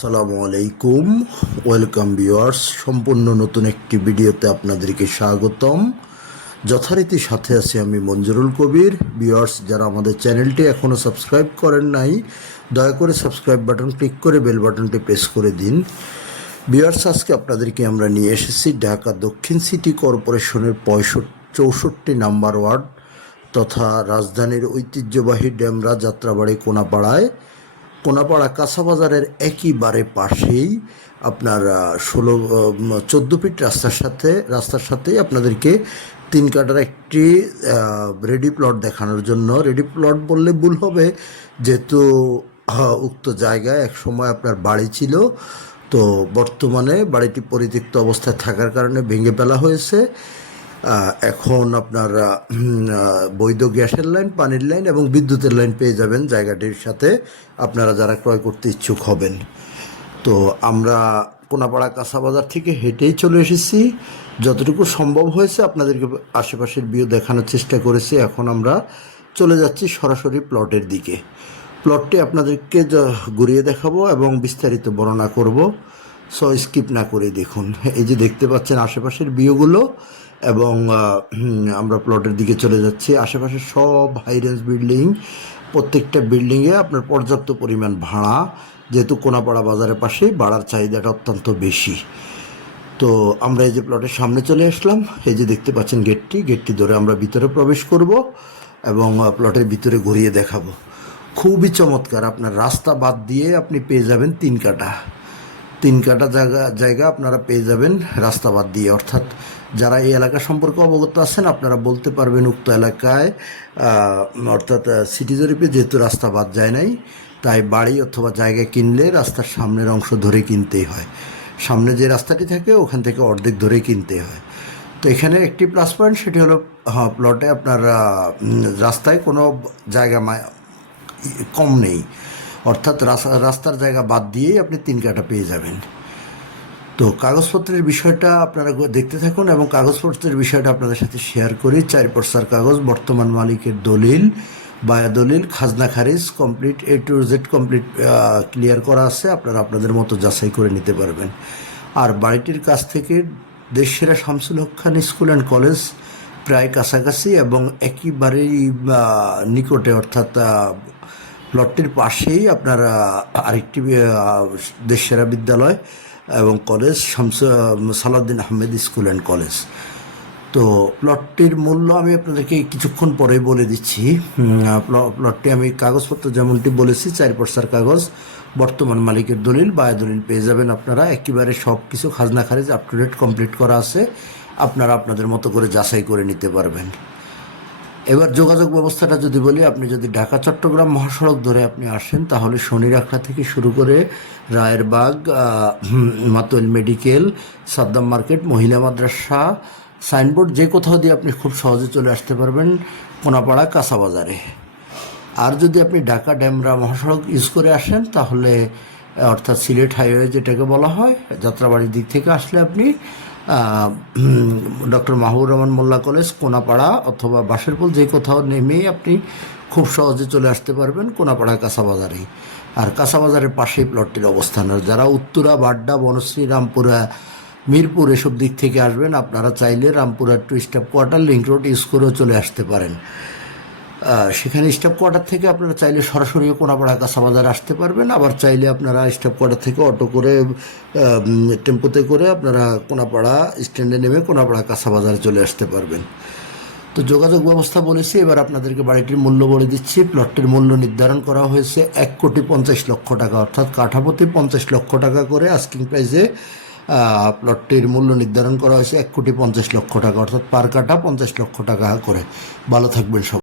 সালামু আলাইকুম। Welcome viewers, সম্পূর্ণ নতুন একটি ভিডিওতে আপনাদেরকে স্বাগতম। যথারীতি সাথে আছি আমি মঞ্জুরুল কবির। ভিউয়ার্স, যারা আমাদের চ্যানেলটি এখনও সাবস্ক্রাইব করেন নাই, দয়া করে সাবস্ক্রাইব বাটন ক্লিক করে বেল বাটনটি প্রেস করে দিন। ভিউয়ার্স, আজকে আপনাদেরকে আমরা নিয়ে এসেছি ঢাকা দক্ষিণ সিটি কর্পোরেশনের 64 নাম্বার ওয়ার্ড তথা রাজধানীর ঐতিহ্যবাহী ডেমরা যাত্রাবাড়ি কোনাপাড়া কাঁচাবাজারের একেবারে পাশেই আপনার 14 ফিট রাস্তার সাথেই আপনাদেরকে 3 কাঠার একটি রেডি প্লট দেখানোর জন্য। রেডি প্লট বললে ভুল হবে, যেহেতু উক্ত জায়গায় এক সময় আপনার বাড়ি ছিল, তো বর্তমানে বাড়িটি পরিত্যক্ত অবস্থায় থাকার কারণে ভেঙে ফেলা হয়েছে। এখন আপনার বৈধ গ্যাসের লাইন, পানির লাইন এবং বিদ্যুতের লাইন পেয়ে যাবেন জায়গাটির সাথে, আপনারা যারা ক্রয় করতে ইচ্ছুক হবেন। তো আমরা কোনাপাড়া কাঁচাবাজার থেকে হেঁটেই চলে এসেছি। যতটুকু সম্ভব হয়েছে আপনাদেরকে আশেপাশের ভিউ দেখানোর চেষ্টা করেছি। এখন আমরা চলে যাচ্ছি সরাসরি প্লটের দিকে। প্লটটি আপনাদেরকে ঘুরিয়ে দেখাবো এবং বিস্তারিত বর্ণনা করব, সো স্কিপ না করে দেখুন। এই যে দেখতে পাচ্ছেন আশেপাশের ভিউগুলো, এবং আমরা প্লটের দিকে চলে যাচ্ছি। আশেপাশে সব হাই রেঞ্জ বিল্ডিং, প্রত্যেকটা বিল্ডিংয়ে আপনার পর্যাপ্ত পরিমাণ ভাড়া, যেহেতু কোনাপাড়া বাজারের পাশে ভাড়ার চাহিদাটা অত্যন্ত বেশি। তো আমরা এই যে প্লটের সামনে চলে আসলাম, এই যে দেখতে পাচ্ছেন গেটটি ধরে আমরা ভিতরে প্রবেশ করব এবং প্লটের ভিতরে ঘুরিয়ে দেখাবো। খুবই চমৎকার, আপনার রাস্তা বাদ দিয়ে আপনি পেয়ে যাবেন 3 কাঠা জায়গা আপনারা পেয়ে যাবেন রাস্তা বাদ দিয়ে। অর্থাৎ যারা এই এলাকা সম্পর্কে অবগত আছেন, আপনারা বলতে পারবেন উক্ত এলাকায় অর্থাৎ সিটি জরিপে যেহেতু রাস্তা বাদ যায় নাই, তাই বাড়ি অথবা জায়গা কিনলে রাস্তার সামনের অংশ ধরে কিনতেই হয়। সামনে যে রাস্তাটি থাকে ওখান থেকে অর্ধেক ধরে কিনতে হয়। তো এখানে একটি প্লাস পয়েন্ট, সেটি হলো প্লটে আপনার রাস্তায় কোনো জায়গা কম নেই, অর্থাৎ রাস্তার জায়গা বাদ দিয়েই আপনি 3 কাঠা পেয়ে যাবেন। তো কাগজপত্রের বিষয়টা আপনারা দেখতে থাকুন এবং কাগজপত্রের বিষয়টা আপনাদের সাথে শেয়ার করি। 4 পর্সার কাগজ, বর্তমান মালিকের দলিল, বায়া দলিল, খাজনা খারিজ complete, A to Z complete clear করা আছে। আপনারা আপনাদের মতো যাচাই করে নিতে পারবেন। আর বাড়িটির কাছ থেকে দেশসেরা শামসুল হক খান স্কুল অ্যান্ড কলেজ প্রায় কাছাকাছি এবং একেবারেই নিকটে, অর্থাৎ প্লটটির পাশেই আপনার আরেকটি দেশসেরা বিদ্যালয় এবং college, Salauddin Ahmed school and college. তো প্লটটির মূল্য আমি আপনাদেরকে কিছুক্ষণ পরে বলে দিচ্ছি। প্লটটি আমি কাগজপত্র যেমনটি বলেছি, 4 পর্সার কাগজ, বর্তমান মালিকের দলিল, বায়া দলিল পেয়ে যাবেন আপনারা। একেবারে সব কিছু খাজনা খারিজ আপ টু ডেট কমপ্লিট করা আছে, আপনারা আপনাদের মতো করে যাচাই করে নিতে পারবেন। এবার যোগাযোগ ব্যবস্থাটা যদি বলি, আপনি যদি ঢাকা চট্টগ্রাম মহাসড়ক ধরে আপনি আসেন, তাহলে শনিরাখড়া থেকে শুরু করে রায়েরবাগ, মাতোয়াল মেডিকেল, সাদ্দাম মার্কেট, মহিলা মাদ্রাসা, সাইনবোর্ড, যে কোথাও দিয়ে আপনি খুব সহজে চলে আসতে পারবেন কোনাপাড়া কাঁচাবাজারে। আর যদি আপনি ঢাকা ডেমরা মহাসড়ক ইউজ করে আসেন, তাহলে অর্থাৎ সিলেট হাইওয়ে যেটাকে বলা হয়, যাত্রাবাড়ির দিক থেকে আসলে আপনি ডক্টর মাহবুবুর রহমান মোল্লা কলেজ, কোনাপাড়া অথবা বাঁশেরপোল, যে কোথাও নেমেই আপনি খুব সহজে চলে আসতে পারবেন কোনাপাড়া কাঁচাবাজারে। আর কাঁচাবাজারের পাশেই প্লটটির অবস্থান। আর যারা উত্তরা, বাড্ডা, বনশ্রী, রামপুরা, মিরপুর এসব দিক থেকে আসবেন, আপনারা চাইলে Rampura to staff quarter link road use করেও চলে আসতে পারেন। সেখানে স্টাফ কোয়ার্টার থেকে আপনারা চাইলে সরাসরি কোনাপাড়া কাঁচাবাজার আসতে পারবেন। আবার চাইলে আপনারা স্টাফ কোয়ার্টার থেকে অটো করে, টেম্পোতে করে আপনারা কোনাপাড়া স্ট্যান্ডে নেমে কোনাপাড়া কাঁচাবাজারে চলে আসতে পারবেন। তো যোগাযোগ ব্যবস্থা বলেছি, এবার আপনাদেরকে বাড়িটির মূল্য বলে দিচ্ছি। প্লটটির মূল্য নির্ধারণ করা হয়েছে 1,50,00,000 টাকা, অর্থাৎ কাঠাপতি 50 লক্ষ টাকা করে আস্কিং প্রাইসে প্লটটির মূল্য নির্ধারণ করা হয়েছে 1,50,00,000 টাকা, অর্থাৎ পার কাঠা 50 লক্ষ টাকা করে। ভালো থাকবেন সব।